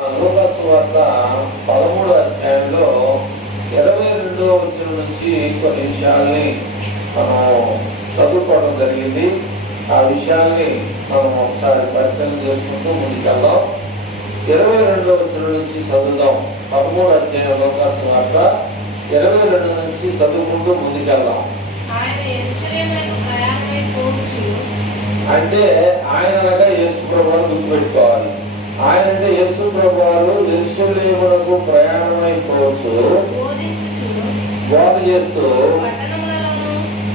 లూకాసు వార్త 13వ అధ్యాయంలో 22వ వచనం నుంచి కొన్ని విషయాల్ని మనం చదువుకోవడం జరిగింది. ఆ విషయాల్ని మనం ఒకసారి పరిశీలన చేసుకుంటూ ముందుకెళ్దాం. 22వ వచనం నుంచి చదువుదాం. 13వ అధ్యాయం లూకాసు వార్త 22 నుంచి చదువుకుంటూ ముందుకెళ్దాం. అంటే ఆయన యేసు ప్రభువును గుర్తుపెట్టుకోవాలి. ఆయన అంటే యేసు ప్రభువు యెరూషలేమునకు ప్రయాణమైపోవచ్చు, బోధ చేస్తూ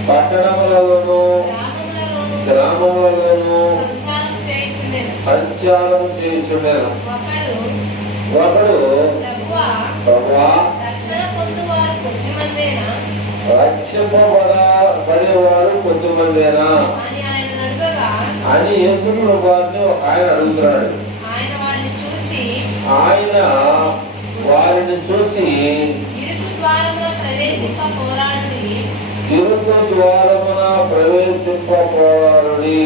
పట్టణములలోను గ్రామములలోను సంచారం చేయుచుండెను. ఒకడు ప్రభువా రక్షింపబడేవారు కొద్దిమందేనా అని యేసు ప్రభువుని ఆయన అడుగుతున్నాడు. ఆయన వారిని చూసి ఇరుకు ద్వారమున ప్రవేశింపపోరాడుడి.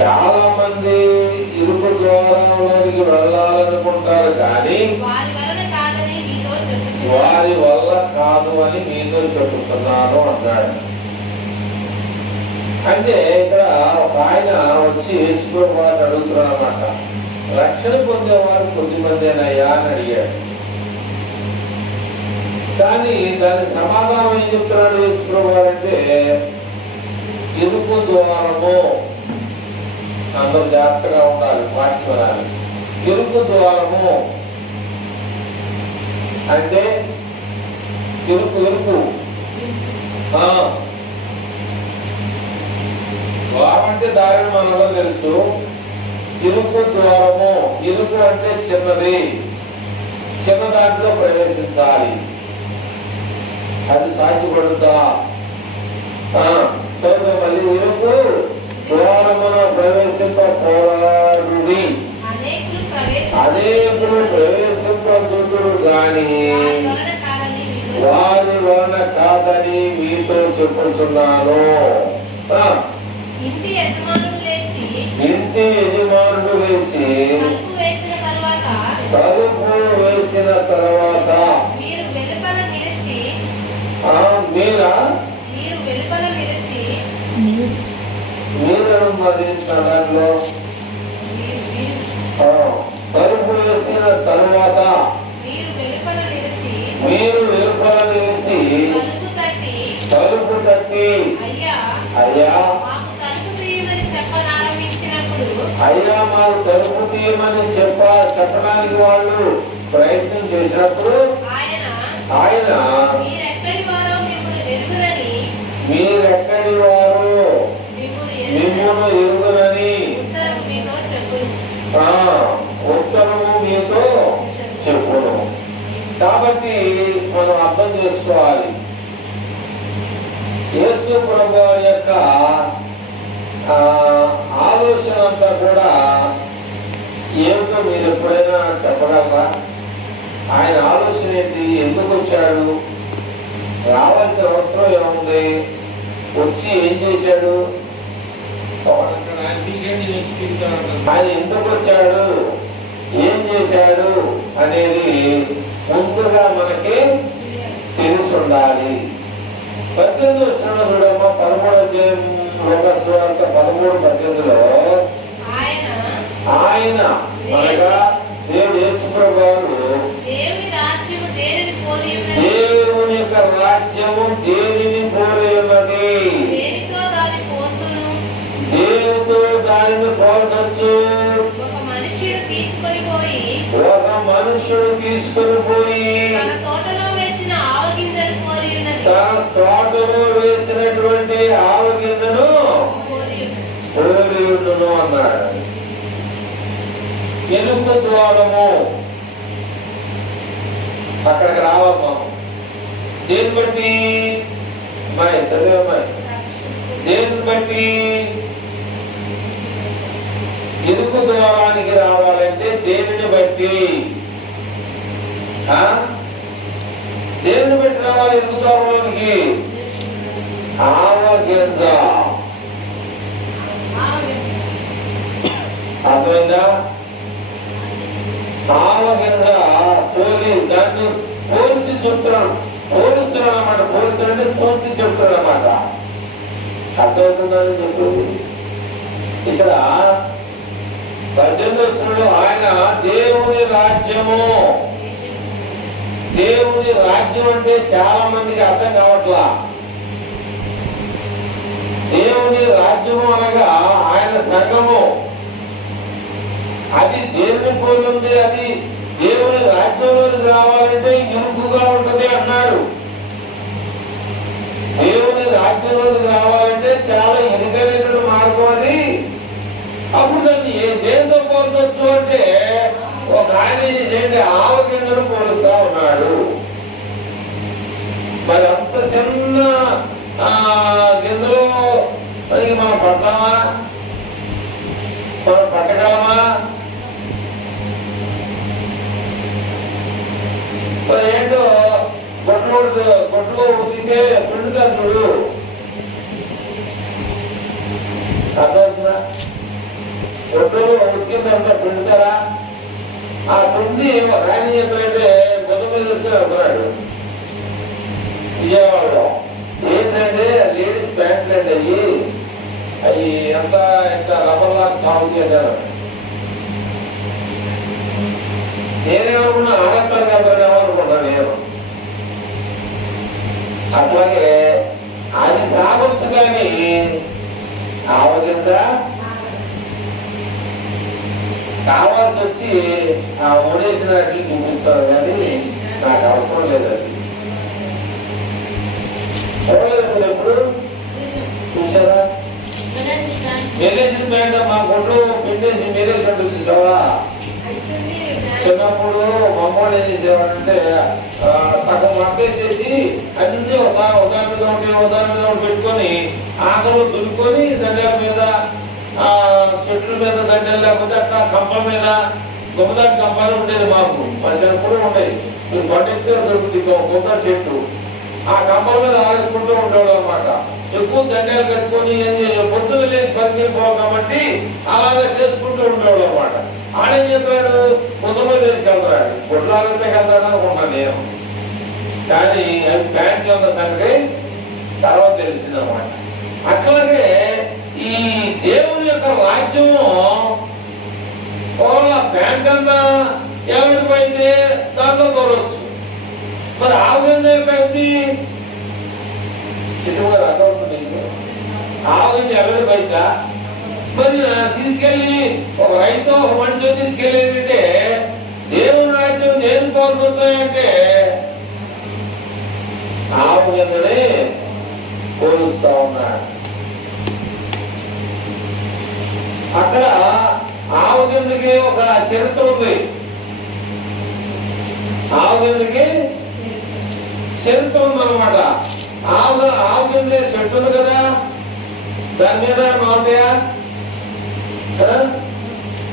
చాలా మంది ఇరుకు ద్వారంలోనికి వెళ్ళాలనుకుంటారు, కానీ వారి వల్ల కాదు అని మీతో చెబుతున్నాను అన్నాడు. అంటే ఇక్కడ ఒక ఆయన వచ్చి యేసు ప్రభువుని అడుగుతున్నాడు అన్నమాట. రక్షణ పొందేవారు కొద్దిమందేనయ్యా అని అడిగాడు. కానీ దాని సమాధానం ఏం చెప్తున్నాడు యేసు ప్రభువు అంటే, ఇరుకు ద్వారము. అందరూ జాగ్రత్తగా ఉండాలి, వాక్యం. ఇరుకు ద్వారము అంటే ఇరుకు ద్వారం అంటే దారిని మనలో తెలుసు. ఇరుకు ద్వారము, ఇరుకు అంటే చిన్నది, చిన్న దాంట్లో ప్రవేశించాలి. అది సాధ్యపడుతా చదువు మళ్ళీ ఇరుకు ద్వారమున ప్రవేశింపపోరాడుడి. అనేకులు ప్రవేశింపదురు గాని వారి వలన కాదని మీతో చెప్పుతున్నాను. ఇంటి యజమానుడు లేచి తలుపు వేసిన తర్వాత మీరు మరి దాంట్లో తలుపు వేసిన తర్వాత మీరు వెలుపల నిలిచి తలుపు తట్టి అయ్యా మాకు తలుపు తీయమని చెప్పడానికి వాళ్ళు ప్రయత్నం చేసినప్పుడు ఆయన మీరెక్కడి వారు మిమ్మల్ని ఎరుగునని ఉత్తరము మీతో చెప్పును. కాబట్టి మనం అర్థం చేసుకోవాలి, యేసు ప్రభువు యొక్క ఆలోచన అంతా కూడా ఏమిటో మీరు ఎప్పుడైనా చెప్పగలరా? ఆయన ఆలోచన ఏంటి? ఎందుకు వచ్చాడు? రావాల్సిన అవసరం ఏముంది? వచ్చి ఏం చేశాడు? ఆయన ఎందుకు వచ్చాడు, ఏం చేశాడు అనేది ముందుగా మనకి తెలిసి ఉండాలి. 18 వచ్చిన చూడమ్మా, 13:18 ఆయన అనగా యేసు ప్రభువు దేవుని యొక్క రాజ్యము దేనిని పోలి ఉన్నది, దేవుతో దానిని పోల్చొచ్చు. ఒక మనుషుడు తీసుకొని పోయి తన తోటలో వేసినటువంటి ఆవగింజను పోలి ఉండును అన్నాడు. ఇరుకు ద్వారము అక్కడికి రావమ్మా. దేని బట్టి దేని బట్టి ఇరుకు ద్వారానికి రావాలంటే దేనిని బట్టి దేనిని బట్టి రావాలి ఇరుకు ద్వారంలోనికి? ఆవగింజ అర్థమైందా? ఆవగింజ తోలి దాన్ని పోల్చి చెప్తున్నాడు, పోలుస్తున్నాడు అన్నమాట. పోలుస్తున్నాడంటే పోల్చి చెప్తున్నాడు అన్నమాట. అర్థమవుతుందని చెప్తుంది. ఇక్కడ 18వ వచనంలో ఆయన దేవుని రాజ్యము, దేవుని రాజ్యం అంటే చాలా మందికి అర్థం కావట్లా. దేవుని రాజ్యము అనగా ఆయన సంఘము, అది దేవుని పోలుంది. అది దేవుని రాజ్యంలోకి రావాలంటే ఇరుకుగా ఉంటది అన్నాడు. దేవుని రాజ్యంలోకి రావాలంటే చాలా ఇరుకైన మార్గం అది. అప్పుడు దాన్ని దేంతో పోల్చొచ్చు అంటే ఒక ఆయన చేసేది ఆవగింజను పోలుస్తా ఉన్నాడు. మరి అంత చిన్న గింజలో మనం పడతామా? మనం పట్టగలమా? మరి ఏంటో గొడ్లు ఉతికే పిండుతారు చూడు. అర్థమవుతుందా? గొడ్లు ఉతికిందంతా పిండుతారా? ఆ పిండి ఆయన చెప్పారంటే మొదటి మీద తీసుకుని వెళ్తున్నాడు విజయవాడలో. ఏంటంటే లేడీస్ ప్యాంట్లు అండి అవి ఎంత రబ్బర్ లాగా సాగు చేశారు. నేనేమనుకున్నా ఆడతాను కదా నేను. అట్లాగే అది సాగొచ్చు కానీ ఆవగింజ కావాల్సి వచ్చి ఆ ఓడేసిన వాటికి చూపిస్తారు కానీ నాకు అవసరం లేదు. అది చూడలేదు ఎప్పుడు చూసారా? మెలేసిన ప్యాంట్ మా కొట్లు పిండేసి మెలేసినట్టు చూసావా? చిన్నప్పుడు మమ్మల్ని ఏం చేసేవాడంటే సగం వంటేసేసి అన్ని ఉదాహరణ మీద ఉంటే పెట్టుకొని ఆకలు దులుకొని దండల మీద చెట్ల మీద దండలు లేకపోతే అట్లా కంపల మీద గుమ్మదాటి కంపాలు ఉండేది మాకు. మా చిన్నప్పుడు ఉండేది. మీరు పండితే దొరుకుతుంది గుమ్మదాటి చెట్టు. ఆ కంపల మీద ఆరేసుకుంటూ ఉండేవాడు అనమాట. ఎక్కువ దండాలు కట్టుకొని పొద్దున వెళ్ళేసి పనికిపోవాలి కాబట్టి అలాగే చేసుకుంటూ ఉండేవాడు అనమాట. ఆడేం చెప్పాడు? పొద్దున వేసుకెళ్తాడు. గుడ్లాగంటే వెళ్తాడు అనుకున్నాను నేను. కానీ అవి ప్యాంట్లు ఉన్న సంగతి తర్వాత తెలిసిందనమాట. అట్లాగే ఈ దేవుని యొక్క రాజ్యము వాళ్ళ ప్యాంట్ అన్నా ఎవరికైతే దాంట్లో దూరవచ్చు. మరి ఆ విధంగా అయిపోయింది చిన్నగా అర్థమవుతుంది. ఆ విధంగా ఎవరి బయట మరి తీసుకెళ్ళి ఒక రైతు ఒక మనిషి తీసుకెళ్ళేటంటే దేవుని రాజ్యం దేని కోరుకుంటాయంటే ఆ విధంగానే కోరుస్తా ఉన్నాడు. అక్కడ ఆవుగింజకి ఒక చరిత్ర ఉంది. ఆవుగింజకి చరిత్ర ఉందన్నమాట. ఆవుగింజ చెట్టు ఉంది కదా, దాని మీద మామూలుగా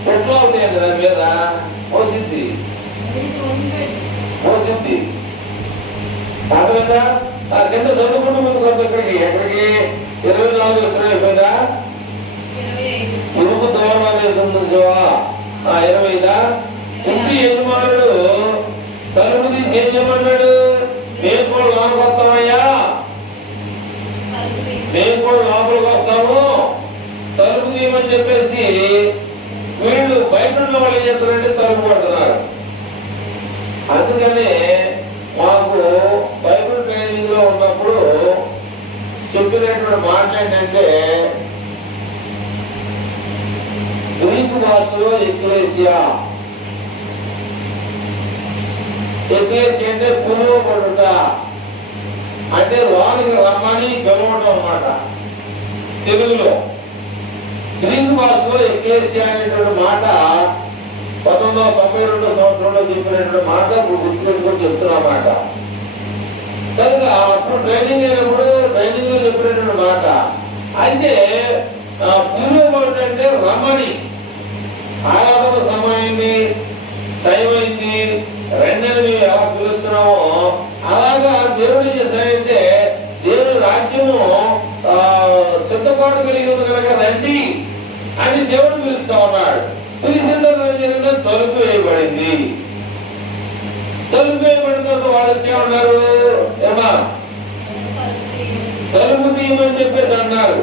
చెట్లు అవుతాయండి. దాని మీద పోసిద్ది కదా. ఆ కింద చదువుకుంటూ ముందుకు ఎక్కడికి 24 లక్షలు అయిపోయిందా? ఇరుపు దూరం అనేది చూసావా? 25. ఇంటి యజమానుడు తలుపు తీసి ఏం చేయమన్నాడు? మేము కూడా లోపలికి వస్తామయ్యా, మేము కూడా లోపలికి వస్తాము, తలుపు తీయమని చెప్పేసి వీళ్ళు బయట ఉన్న వాళ్ళు ఏం చేస్తారంటే తలుపు పడుతున్నారు. అందుకనే మాకు బైబిల్ ట్రైనింగ్ లో ఉన్నప్పుడు చెప్పినటువంటి మాట ఏంటంటే గ్రీకు భాషలో ఎక్లేసియా అంటే పిలువబడుట, అంటే లోనికి రమ్మని పిలవడం అన్నమాట తెలుగులో. గ్రీకు భాషలో ఎక్లేసియా అనేటువంటి మాట 1992 సంవత్సరంలో చెప్పినటువంటి మాట ఇప్పుడు గుర్తుపెట్టుకొని చెప్తున్నమాట. కనుక అప్పుడు ట్రైనింగ్ అయినప్పుడు ట్రైనింగ్ లో చెప్పినటువంటి మాట. అయితే పిలువబడుట అంటే రమ్మని. ఆరాధన సమయం అయింది, టైం అయింది, రెండని మేము ఎలా పిలుస్తున్నామో అలాగా దేవుడు చేశాడంటే దేవుని రాజ్యము సిద్ధపాటు కలిగి ఉంది కనుక రండి అని దేవుడు పిలుస్తా ఉన్నాడు. పిలిచిన తర్వాత తలుపు వేయబడింది. తలుపు వేయబడిన తర్వాత వాళ్ళు వచ్చేమన్నారు, ఏమా తలుపు తీయమని చెప్పేసి అన్నారు.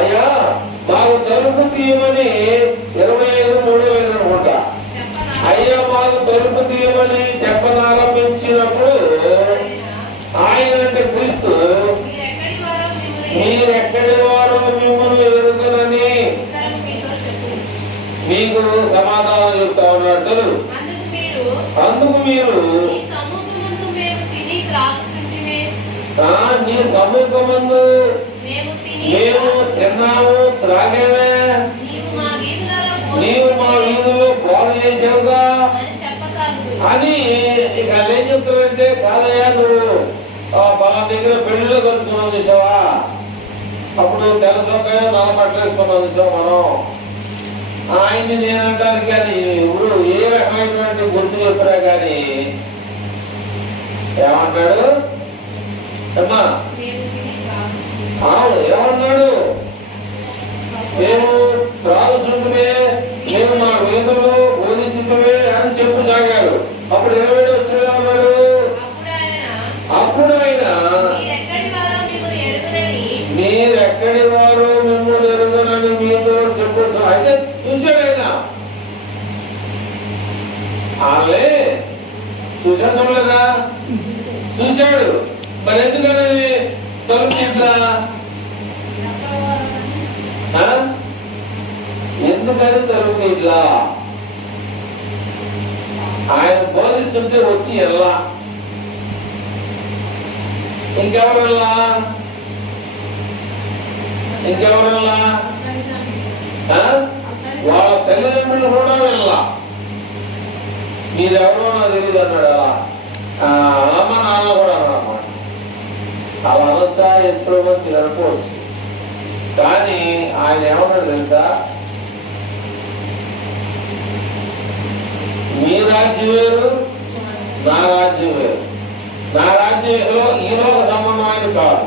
అయ్యా మాకు తలుపు తీయమని 25:3 అనుకుంటా. అయ్యా మాకు తలుపు తీయమని చెప్పనారంభించినప్పుడు ఆయన అంటే క్రీస్తు, మీరెక్కడి వారో మిమ్మల్ని ఎదుగుతానని మీకు సమాధానం చెప్తా ఉన్నాడు. అందుకు మీరు నీ సముఖమందు మేము తిన్నాము త్రాగామే, నీవు మా వీధుల్లో బోధ చేసావుగా అని. ఇక ఏం చెప్తానంటే, కాదయ్యా నువ్వు పలానా దగ్గర పెళ్లిలో కలుసుకున్నావు చూసావా, అప్పుడు తెల్ల చొక్కా నల్ల బట్టలు వేసుకున్నావు చూసావు మనం. ఆయన్ని నేనంటాను కానీ ఇప్పుడు ఏ రకమైనటువంటి గుర్తు చెప్పరా కానీ ఏమంటాడు అమ్మా, ఏమన్నాడు, మేము త్రాగుతుంటే మేము మా వీధుల్లో బోధించుంటే అని సాగాడు. అప్పుడు 27 వచ్చిన ఏమన్నాడు, అప్పుడు ఆయన మీరెక్కడి వారు మిమ్మల్ని ఎరుగనని మీతో చెప్పొచ్చు. అయితే చూశాడు ఆయన, వాళ్ళే చూశాడు లేదా, చూశాడు. మరి ఎందుకని తలుపు ఇట్లా, ఎందుకని తలుపు ఇట్లా? ఆయన బోధిస్తుంటే వచ్చి ఎలా, ఇంకెవరల్లా, వాళ్ళ తల్లిదండ్రులు కూడా వెళ్ళా. మీరెవరో నాకు తెలియదు అన్నాడు. అమ్మ నాన్న కూడా అన్నమాట. అలా అనొచ్చా, ఎంతో మంది అనుకోవచ్చు. కానీ ఆయన ఏమన్నాడు తెలుసా, మీ రాజ్యం వేరు, నా రాజ్యం వేరు. నా రాజ్యంలో ఈలోక సంబంధమైన కాదు.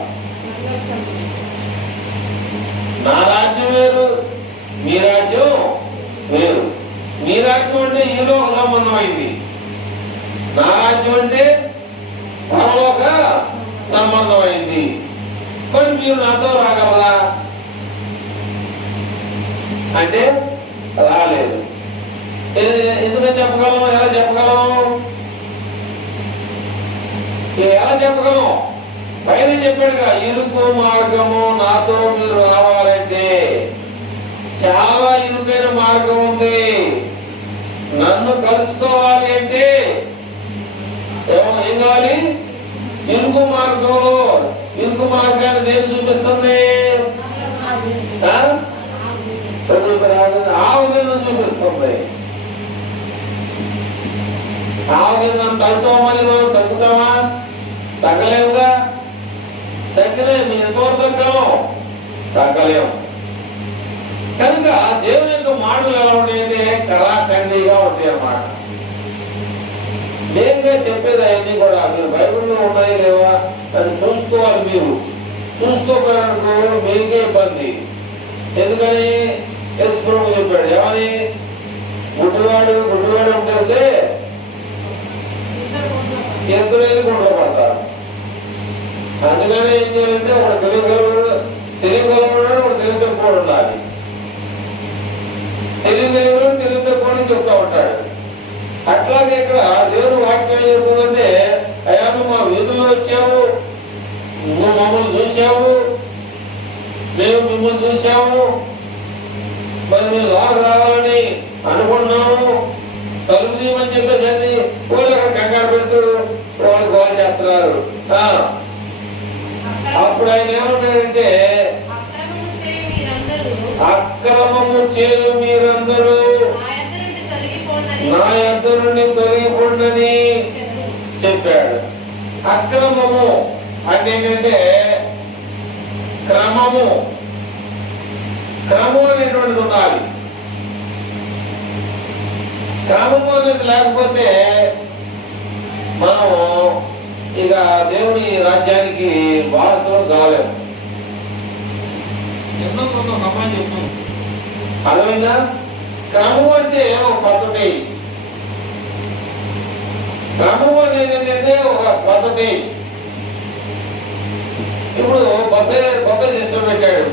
నా రాజ్యం వేరు, మీ రాజ్యం వేరు. మీ రాజ్యం అంటే ఈలోక సంబంధమైంది, నా రాజ్యం అంటే పరలోక సంబంధమైంది. మరి మీరు నాతో రాగలరా అంటే రాలేదు. ఎందుకని చెప్పగలం, ఎలా చెప్పగలం, ఎలా చెప్పగలం? పైన చెప్పాడుగా, ఇరుకు మార్గము నాతో మీరు రావాలంటే చాలా ఇరుకైన మార్గం ఉంది. నన్ను కలుసుకోవాలి అంటే ఏం కావాలి, ఇరుకు మార్గంలో. ఇరుకు మార్గాన్ని దేని చూపిస్తుంది, ఆవులను చూపిస్తుంది. ఆవులను తగ్గుతామని మనం తగ్గుతామా, తగ్గలేవుగా. తగ్గలేము, ఎంతవరకు తగ్గలేము, తగ్గలేము. కనుక దేవుని యొక్క మాటలు ఎలా ఉంటాయంటే కళాఖండిగా ఉంటాయి అన్నమాట. నేరుగా చెప్పేది అవన్నీ కూడా మీరు బైబిల్లో ఉన్నాయి లేవా అది చూసుకోవాలి. మీరు చూసుకోకపోయినప్పుడు మీకే ఇబ్బంది. ఎందుకని యేసు ప్రభువు చెప్పాడు, ఏమని, గుడ్డివాడు ఉంటే ఎదురైన గుండె పడతారు. అందుకని ఏం చేయాలంటే ఒక తెలియగలవాడు ఒక తెలివి తక్కువ ఉండాలి. తెలియగలిగిన తెలివి తక్కువ చెప్తా ఉంటాడు. అట్లాగే ఇక్కడ దేవుడు వాక్యం చెప్పుకుంటే, అయ్యా నువ్వు మా వీధుల్లో వచ్చావు, నువ్వు మమ్మల్ని చూసావు, మేము మిమ్మల్ని చూసాము, మరి మేము లోపలికి రావాలని అనుకున్నాము, తలుపు తీయమని చెప్పేసరి వాళ్ళు అక్కడ కంగారు పెడుతూ వాళ్ళు గోల్ చేస్తున్నారు. అప్పుడు ఆయన ఏమన్నాడంటే, అక్రమము చేయు మీరందరూ నా యొద్ద నుండి తొలగిపోండి చెప్పాడు. అక్రమము అంటే ఏంటంటే క్రమము అనేటువంటిది ఉండాలి. క్రమము అనేది లేకపోతే మనం ఇక దేవుని రాజ్యానికి వారసులు కాలేము. ఎన్నో కొంత నమ్మని చెప్తున్నాం. అర్థమైందా? క్రమం అంటే ఒక పద్ధతి, క్రమం అనేది ఏంటంటే ఒక పద్ధతి. ఇప్పుడు బొబ్బ సిస్టమ్ పెట్టాడు,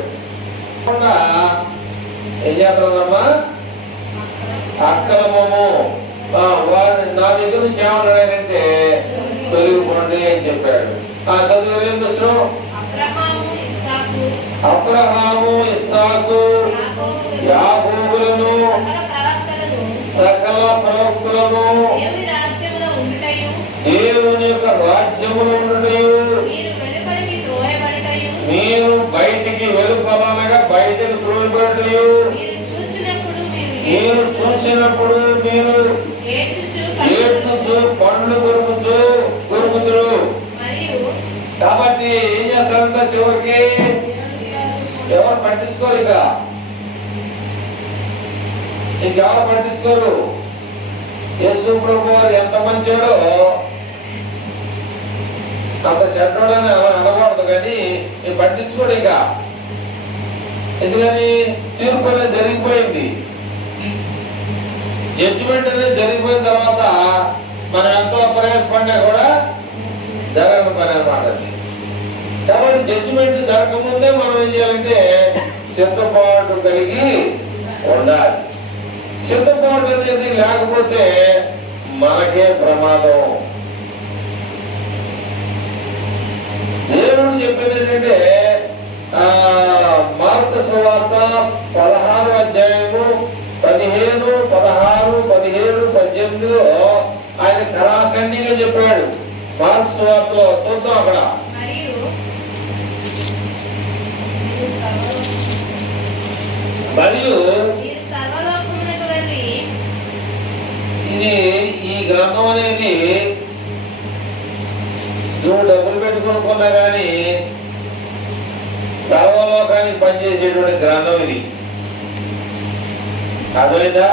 ఏం చేస్తారమ్మా? అక్రమము. నా దగ్గర నుంచి ఏమన్నాడంటే తొలగిపోండి అని చెప్పాడు. చదువు ఏం వచ్చిన అబ్రహాము, ఇస్సాకు, యాకోబులను, సకల ప్రవక్తులను దేవుని యొక్క రాజ్యములు ఉండుటయు, మీరు బయటికి వెలుపలనగా బయటకు త్రోయబడుటయు, మీరు చూసినప్పుడు మీరు ఏడ్చుచు పండ్లు కొరుకుతురు. కాబట్టి ఏం చేస్తారంట? చివరికి ఎవరు పట్టించుకోరు, ఇంకెవరు పట్టించుకోరు. యేసు ప్రభు ఎంత మంచోడో అంత చెడ్డోడని అనకూడదు, కానీ నేను పట్టించుకోడు. ఎందుకని? తీర్పు అనేది జరిగిపోయింది, జడ్జిమెంట్ అనేది జరిగిపోయిన తర్వాత మనం ఎంతో ప్రయాసపడినా కూడా జరగని పని అనమాట. కాబట్టి జడ్జిమెంట్ జరగకముందే మనం ఏం చేయాలంటే సిద్ధపాటు కలిగి ఉండాలి. సిద్ధపాటు అనేది లేకపోతే మనకే ప్రమాదం. దేవుడు చెప్పేది ఏంటంటే మార్కు సువార్త 16వ అధ్యాయము 15, 16, 17, 18లో ఆయన కళాఖండిగా చెప్పాడు. మార్కు సువార్తలో చూద్దాం. అక్కడ మరియు ఇది ఈ గ్రంథం అనేది నువ్వు డబ్బులు పెట్టుకునుకున్నా కానీ సర్వలోకానికి పనిచేసేటువంటి గ్రంథం ఇది. అర్థమైందా?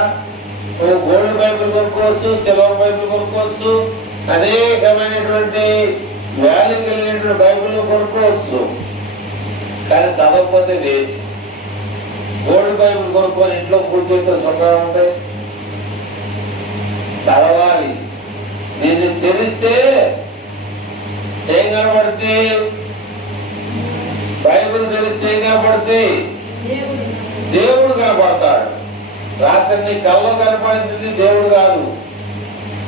నువ్వు గోల్డ్ బైబిల్ కొనుక్కోవచ్చు, సిల్వర్ బైబిల్ కొనుక్కోవచ్చు, అనేకమైనటువంటి వాల్యూ కలిగినటువంటి బైబిల్ కొనుక్కోవచ్చు, కానీ చదవకపోతే వేస్ట్. గోల్డ్ బైబిల్ కొనుక్కొని ఇంట్లో పూజ చేస్తే సుఖంగా ఉంటాయి. చదవాలి. దీన్ని తెలిస్తే ఏం కనబడితే? బైబిల్ తెలిస్తే ఏం కనబడితే? దేవుడు కనపడతాడు. రాత్రి నీ కల్లో కనపడింది దేవుడు కాదు.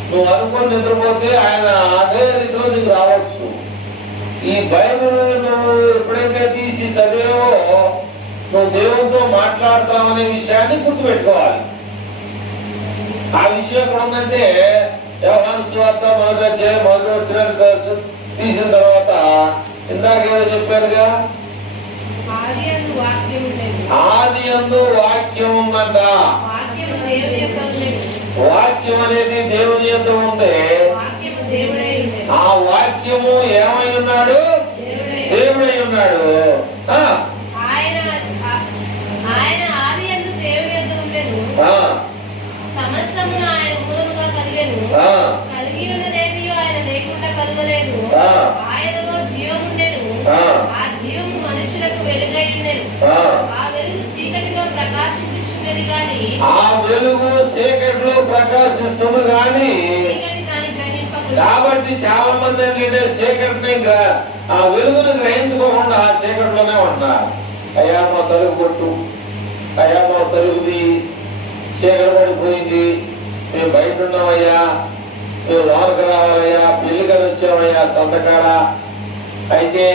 నువ్వు అనుకుని నిద్రపోతే ఆయన అదే రీతిలో నీకు రావచ్చు. ఈ బైబిల్ నువ్వు ఎప్పుడైతే తీసి చదివేవో నువ్వు దేవుడితో మాట్లాడతావనే విషయాన్ని గుర్తుపెట్టుకోవాలి. ఆ విషయం ఎక్కడ ఉందంటే యోహాను సువార్త 1వ అధ్యాయం 1వ వచనం తీసిన తర్వాత ఇందాక ఏదో చెప్పారుగా, ఆది యందు వాక్యం ఉందంట. వాక్యం అనేది దేవుని యొద్ద ఉంది. ఆ వాక్యము ఏమై ఉన్నాడు? దేవుడై ఉన్నాడు. సమస్తమును ఆయన మూలముగా కలిగెను, కలిగి ఉన్నదేది ఆయన లేకుండా కలగలేదు. ఆయనలో జీవముండెను, ఆ జీవము మనుషులకు వెలుగై ఉండెను. ఆ వెలుగు చీకటిలో ప్రకాశించుచున్నది కానీ చీకటి దాన్ని గ్రహింపలేదు. కాబట్టి చాలా మంది ఏంటంటే చీకటిని ఆ వెలుగును గ్రహించుకోకుండా ఆ చీకటిలోనే ఉంటున్నారు. అయ్యా మా తలుపు కొట్టు, అయ్యా మా తలుపుది చీకటి పడిపోయింది, మేము బయట ఉన్నామయ్యా, మేము లోనకు రావాలయ్యా, పెళ్లికి వచ్చామయ్యా సంతకాడ, అయితే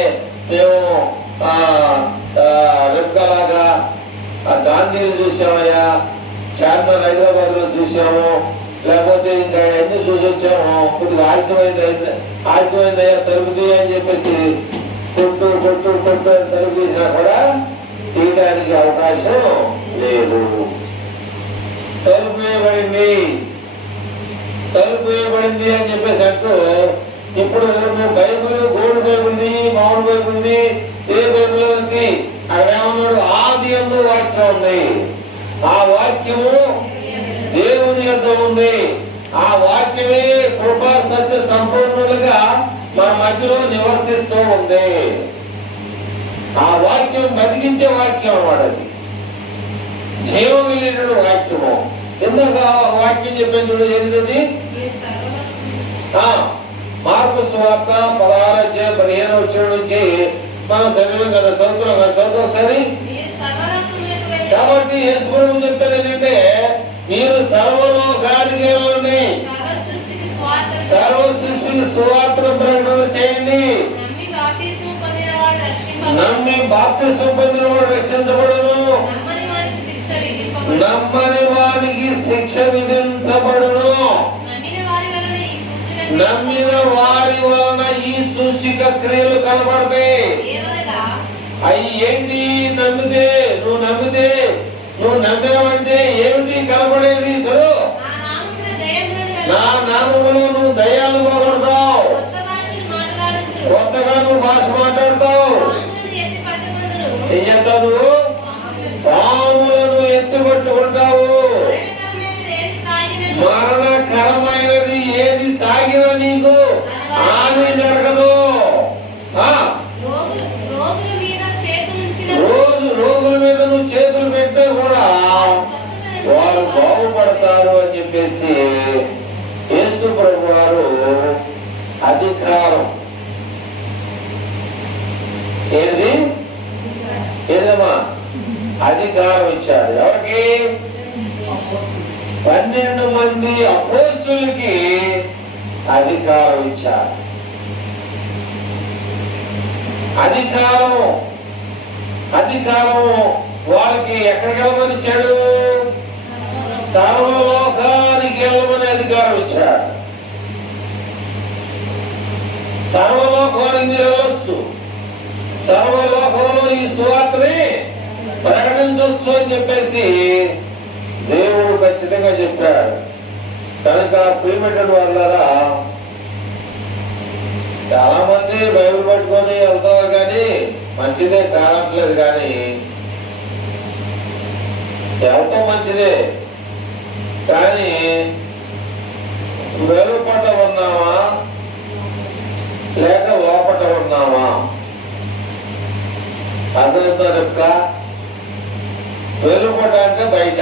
మేము రెప్కలాగా గాంధీని చూసామయ్యా, చార్మినార్ హైదరాబాద్ లో చూసాము, లేకపోతే ఇంకా ఎన్ని చూసి వచ్చాము, కొద్దిగా ఆలస్యమైందయ్యా తలుపుది అని చెప్పేసి కొట్టు కొట్టు కొట్టు అని తలుపు తీసినా కూడా తీయడానికి అవకాశం లేదు. తలుపు వేయబడింది, తలుపు వేయబడింది అని చెప్పేసి అంటూ ఇప్పుడు బైబిల్ గోల్డ్ బైబిల్ది, మామూలు బైబిల్ది, ఏ బైబిల్ ఉంది? అక్కడ ఏమన్నాడు? ఆది యందు వాక్యం ఉంది. ఆ వాక్యము దేవుని యొద్ద ఉంది. ఆ వాక్యమే కృపా సత్య సంపూర్ణులుగా మన మధ్యలో నివసిస్తూ ఉంది. ఆ వాక్యం బతికించే వాక్యం అన్నమాట. అది జీవం కలిగిన వాక్యము. ఇందాక వాక్యం చెప్పాను చూడు, ఏంటది? మార్కు సువార్త 16:15 నుంచి మనం చదివాం కదా, చదువుతున్నాం కదా, చదువు ఒకసారి. కాబట్టి యేసు ప్రభువు చెప్పేది ఏంటంటే, మీరు సర్వలోకానికి వెళ్ళండి, సర్వ సృష్టికి సువార్తను ప్రకటన చేయండి. నమ్మి బాప్తిస్మం పొందినవాడు రక్షించబడును, నమ్మని వానికి శిక్ష విధించబడును. నమ్మిన వారి వలన ఈ సూచిక క్రియలు కనబడతాయి. అవి ఏంటి? నమ్మితే నువ్వు నమ్మినవంటే ఏమిటి కనబడేది? చదువు. నా నామములో నువ్వు దయ్యాలు పోగొడతావు, కొత్తగా నువ్వు భాష మాట్లాడతావు, ఏం చేస్తావు? పాములను ఎత్తి పట్టుకుంటావు, మరణకరమైనది ఏది తాగినా నీకు హాని జరగదు. రోగుల మీద నువ్వు చేతులు పెట్టే కూడా వారు బాగుపడతారు అని చెప్పేసి యేసు ప్రభు వారు అధికారం ఏదమ్మా అధికారం ఇచ్చారు. ఎవరికి? 12 మంది అపోస్తులకి అధికారం ఇచ్చారు. అధికారం వాళ్ళకి ఎక్కడికి వెళ్ళమని ఇచ్చాడు? సర్వలోకానికి వెళ్ళమని అధికారం ఇచ్చాడు. సర్వలోకానికి మీరు వెళ్ళొచ్చు, సర్వలోకంలో ఈ సువార్తని ప్రకటించవచ్చు అని చెప్పేసి దేవుడు ఖచ్చితంగా చెప్పాడు. కనుక ప్రియమైన వాళ్ళరా, చాలా మంది బైబిల్ పట్టుకొని వెళ్తారు కానీ మంచిదే కానట్లేదు, కానీ వెళ్తాం మంచిదే, కానీ వెలుపట ఉన్నామా లేక లోపట ఉన్నామా? అర్థమవుతారు? వెలుపట అంటే బయట,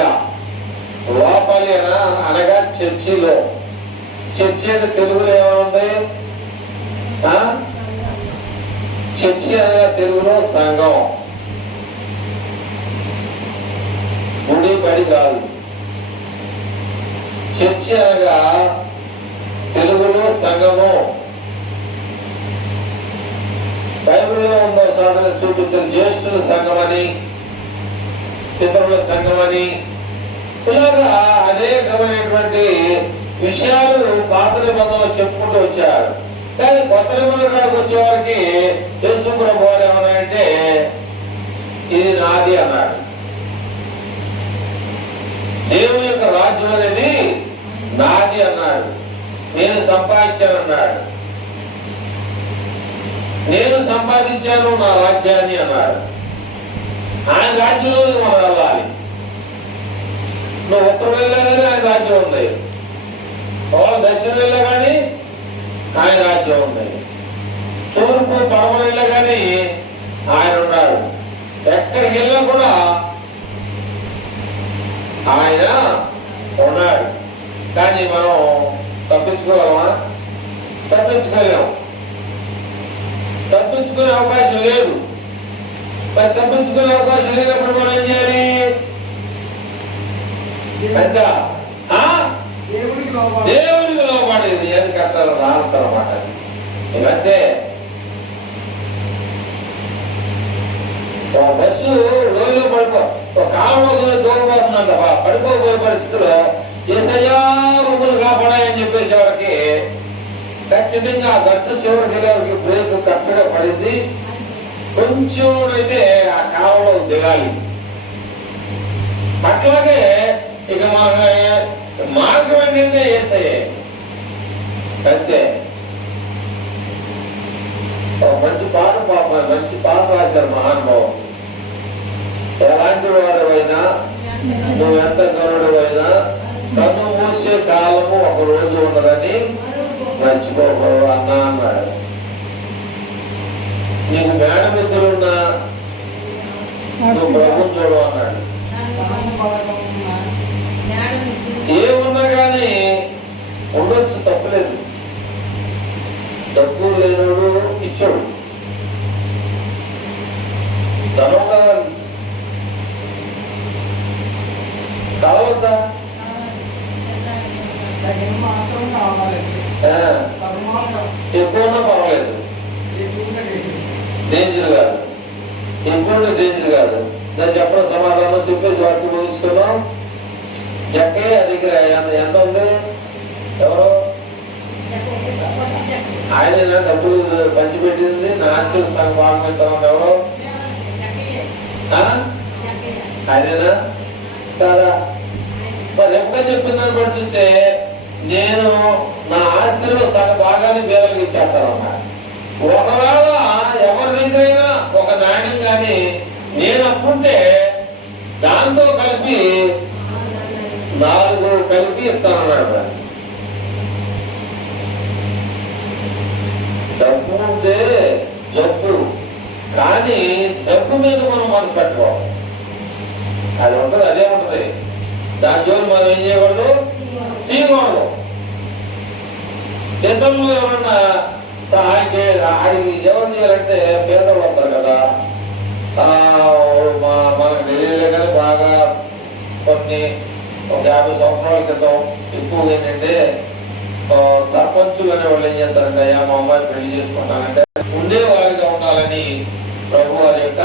లోపలి అనగా చర్చిలో. చర్చి అంటే తెలుగులో ఏముంది? చర్చి అనగా తెలుగులో సంఘం, గుడి బడి కాదు. చర్చి అనగా తెలుగులో సంఘము. బైబిల్లో ఉందో చోట చూపించిన జ్యేష్ఠుల సంఘం అని, పితరుల సంఘం అని, ఇలాగా అనేకమైనటువంటి విషయాలు పాత నిబంధనలో చెప్పుకుంటూ వచ్చారు. కానీ కొత్త నిబంధనకు వచ్చేవారికి యేసు ప్రభు వారు ఏమన్నారంటే, ఇది నాది అన్నాడు. దేవుని యొక్క రాజ్యం అనేది నాది అన్నాడు. నేను సంపాదించానన్నాడు. నేను సంపాదించాను నా రాజ్యాన్ని అన్నాడు. ఆయన రాజ్యంలో మనం వెళ్ళాలి. నువ్వు ఉత్తరం వెళ్ళా కానీ ఆయన రాజ్యం ఉంది, దక్షిణం వెళ్ళా కానీ ఆయన రాజ్యం ఉంది, తూర్పు పడమర వెళ్ళా కానీ ఆయన ఉన్నాడు. ఎక్కడికి వెళ్ళినా కూడా ఆయన ఉన్నాడు. కానీ మనం తప్పించుకోగలమా? తప్పించుకోలేము. తప్పించుకునే అవకాశం లేదు. మరి తప్పించుకునే అవకాశం లేనప్పుడు మనం ఏం చేయాలి? అంట దేవుడికి లోపడేది ఏది కట్టాలో రాస్తారన్నమాట. ఇవంతే. ఒక బస్సు రోజులో ఒక కాలంలో దూరపోతుందంట, పడిపోయే పరిస్థితుల్లో ఏసయ్యా మమ్మల్ని కాపాడాయని చెప్పేసి వారికి ఖచ్చితంగా ఆ గట్టు చివరికి వెళ్ళేవారికి బ్రేక్ కరెక్ట్గా పడింది. కొంచెం అయితే ఆ కాలంలో దిగాలి. అట్లాగే ఇక మన మార్గం ఏంటంటే ఏసయ్యే. అంతే. మంచి పాట రాశారు మహానుభావం. ఎలాంటి వాడవైనా, నువ్వెంత గరుడవైనా కన్ను మూసే కాలము ఒక రోజు ఉండదని మర్చిపోకూడదు అన్నాడు. నీకు మేడ మిత్రులున్నా నువ్వు ప్రభుత్వం చూడు అన్నాడు. ఏమున్నా కానీ ఉండొచ్చు, తప్పలేదు. డబ్బు లేనుడు ఇచ్చాడు, ధనం కావాలి కావద్దా? ఎక్కువన్నా పర్వాలేదు, డేంజర్ కాదు. ఎక్కువ డేంజర్ కాదు. నేను చెప్పడం సమాధానం చెప్పేసి వాటిని ముగించుకున్నాం. జక్కే దగ్గర ఎంత ఉంది? ఎవరు ఆయన డబ్బులు పంచిపెట్టింది, నాట్యం సగం పాల్గొంటా ఉంది. ఎవరు ఆయనేనా కాదా? మరి ఎప్పుడు చెప్పిందని పడుతుంటే నేను నా ఆస్తిలో సగ భాగాన్ని పేదలకు ఇచ్చేస్తానన్నా. ఒకవేళ ఎవరి దగ్గరైనా ఒక నాణ్యం కానీ నేను అప్పుంటే దాంతో కలిపి 4 కలిపి ఇస్తానన్నాడు. డబ్బు ఉంటే జబ్బు, కానీ డబ్బు మీద మనం మనసు పెట్టుకోవాలి. అది ఉంటుంది, అదే ఉంటుంది. దాని జోలు మనం ఏం చేయకూడదు, తీయకూడదు. ఇతరులు ఎవరన్నా సహాయం చేయాలి, ఆడికి ఎవరు చేయాలంటే పేదలు వస్తారు కదా. మనకు తెలియలే కానీ బాగా కొన్ని ఒక 50 సంవత్సరాల క్రితం ఎక్కువగా ఏంటంటే సర్పంచులు అనే వాళ్ళు ఏం చేస్తారంటే, అయ్యా మా అమ్మాయి పెళ్లి చేసుకుంటానంటే ఉండేవారిగా ఉండాలని ప్రభు వారి యొక్క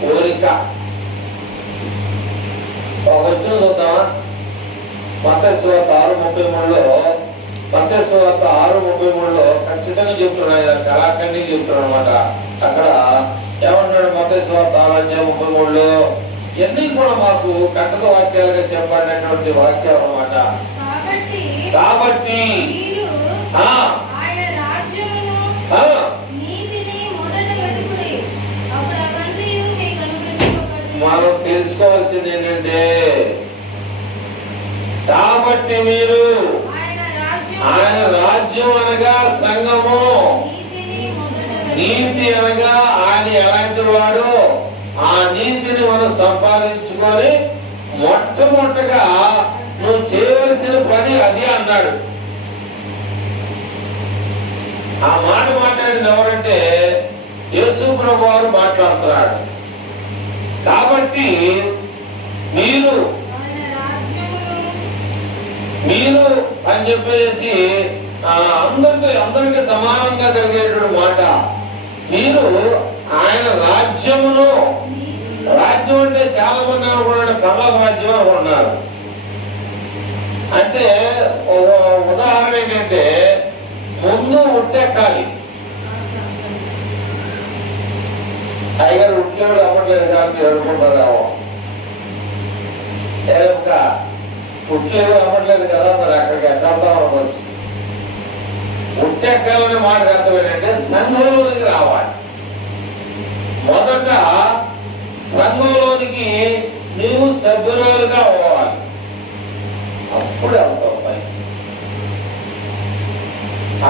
కోరిక. ఒక వచ్చిన చూద్దామా? మత్తయి సువార్త 6:33లో, మత్తయి సువార్త 6:33లో ఖచ్చితంగా చెప్తున్నాడు, కళాఖండిగా చెప్తున్నాడు అనమాట. అక్కడ ఏమంటాడు? మత్తయి సువార్త 6:33లో ఎన్ని కూడా మాకు కంటక వాక్యాలుగా చెప్పబడినటువంటి వాక్యాలు అనమాట. కాబట్టి మనం తెలుసుకోవాల్సింది ఏంటంటే, కాబట్టి మీరు ఆయన రాజ్యం అనగా సంఘము, నీతి అనగా ఆయన ఎలాంటి వాడు, ఆ నీతిని మనం సంపాదించుకొని మొట్టమొదటగా నువ్వు చేయవలసిన పని అది అన్నాడు. ఆ మాట మాట్లాడింది ఎవరంటే యేసు ప్రభు వారు మాట్లాడుతున్నాడు. కాబట్టి మీరు అని చెప్పేసి అందరికీ సమానంగా కలిగేటువంటి మాట. మీరు ఆయన రాజ్యమును, రాజ్యం అంటే చాలా మంది అనుకున్నాడు పర్లోక రాజ్యం అనుకున్నారు. అంటే ఉదాహరణ ఏంటంటే, ముందు ఉట్టెక్కాలి. టైగర్ ఉట్లేడు అవ్వట్లేదు కాబట్టి అనుకుంటారు, ఉట్లేడు అవ్వట్లేదు కదా, మరి అక్కడికి ఎక్కడ అనుకోవచ్చు. ఉట్టెక్కాలనే మాట అర్థం ఏంటంటే సంఘంలోనికి రావాలి. మొదట సంఘంలోనికి నీవు సభ్యురాలుగా అవ్వాలి, అప్పుడు వెళ్తావు పై.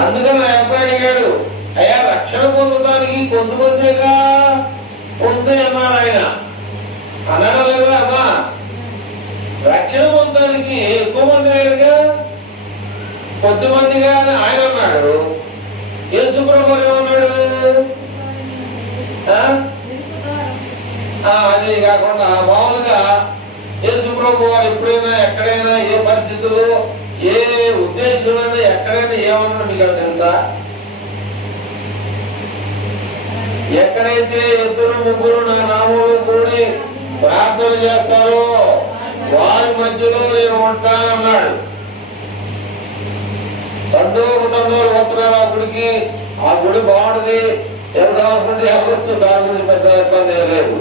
అందుకని ఆ అబ్బాయి అడిగాడు, అయ్యా రక్షణ పొందడానికి కొంతమందిగా పొందే అన్నాడు ఆయన. అనడం లేదా అమ్మా? రక్షణ పొందడానికి ఎక్కువ మంది లేరుగా, కొద్దిమందిగా అని ఆయన అన్నాడు. యేసు ప్రభు ఏమన్నాడు? అది కాకుండా మామూలుగా యేసు ప్రభు వారు ఎప్పుడైనా ఎక్కడైనా ఏ పరిస్థితుల్లో ఏ ఉద్దేశంలో ఎక్కడైనా ఏమన్నా మీకు తెలుసా? ఎక్కడైతే 2-3 నా నామంలో కూడి ప్రార్థన చేస్తారో వారి మధ్యలో నేను ఉంటానన్నాడు. తండోలు వస్తున్నారు ఆ గుడికి, ఆ గుడి బాగుంటుంది, ఎవరు ఎవరొచ్చు, దాని గురించి పెద్ద ఇబ్బంది లేదు.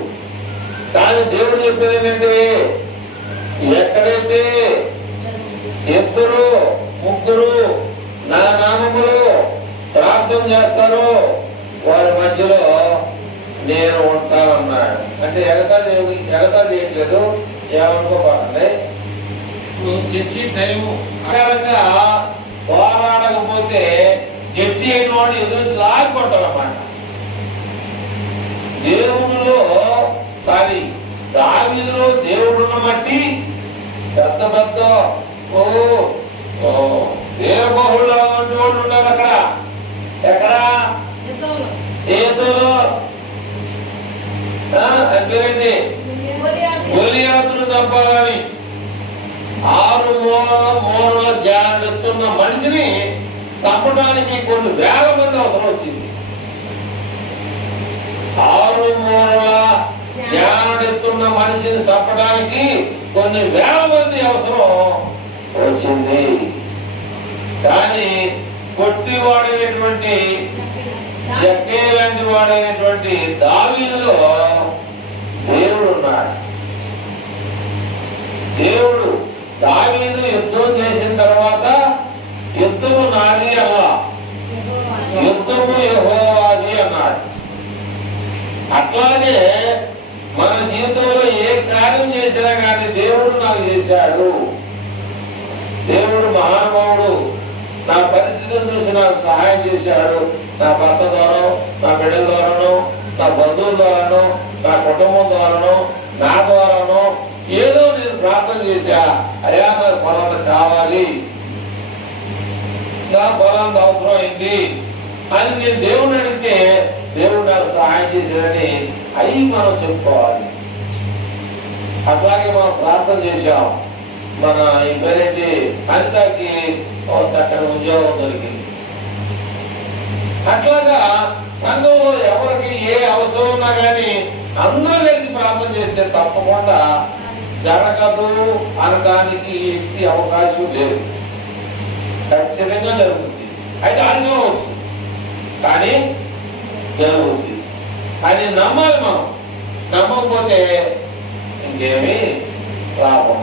కానీ దేవుడు చెప్పేది ఏంటంటే, ఎక్కడైతే 2-3 నా నామములో ప్రార్థన చేస్తారో వారి మధ్యలో నేను ఉంటానన్నాడు. అంటే ఎగతాళి చేయట్లేదు, ఏమనుకోకండి. నువ్వు చర్చి టైము ఆధారంగా పోరాడకపోతే జడ్జి అయిన వాడు ఎదురు లాగిపోతాడు అన్నమాట. దేవునిలో దావీదులో దేవుడున్న మట్టి పెద్ద పెద్ద వీరబహుళ వంటి వాళ్ళు ఉన్నారు అక్కడ. ఎక్కడ? ఏదోలో అంటే గొలియాతును చంపాలని 6 మూరల జాడెత్తున్న మనిషిని చంపడానికి కొన్ని వేల మంది అవసరం వచ్చింది. 6 మూరల జాడెత్తున్న మనిషిని చంపడానికి కొన్ని వేల మంది అవసరం వచ్చింది. కానీ కొట్టివాడైనటువంటి జక్కే లాంటి వాడైనటువంటి దావీదులో దేవుడు ఉన్నాడు. దేవుడు దావీదు యుద్ధం చేసిన తర్వాత యుద్ధము నాది అలా, యుద్ధము యెహోవాది అన్నాడు. అట్లాగే మన జీవితంలో ఏ కార్యం చేసినా కానీ దేవుడు నాకు చేశాడు. దేవుడు మహానుభావుడు, నా పరిస్థితిని చూసి నాకు సహాయం చేశాడు. నా భర్త ద్వారా, నా బిడ్డల ద్వారానో, నా బంధువుల ద్వారానో, నా కుటుంబం ద్వారానో, నా ద్వారానో ఏదో నేను ప్రార్థన చేశా, అయ్యా నాకు పొలాన్ని కావాలి, నా పొలాన్ని అవసరం అయింది అని నేను దేవుడిని అడిగితే దేవుడు నాకు సహాయం చేశాడని అవి మనం చెప్పుకోవాలి. అట్లాగే మనం ప్రార్థన చేశాం, మన ఈ పేరేంటి అనితకి చక్కని ఉద్యోగం దొరికింది. అట్లాగా సంఘంలో ఎవరికి ఏ అవసరం ఉన్నా కానీ అందరూ కలిసి ప్రార్థన చేస్తే తప్పకుండా జరగదు అనడానికి వ్యక్తి అవకాశం లేదు. ఖచ్చితంగా జరుగుతుంది. అయితే ఆలస్యం అవచ్చు కానీ జరుగుతుంది అని నమ్మాలి. మనం నమ్మకపోతే ఇంకేమీ లాభం.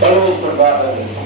కళ్ళు మూసుకొని ప్రార్థన చేస్తాం.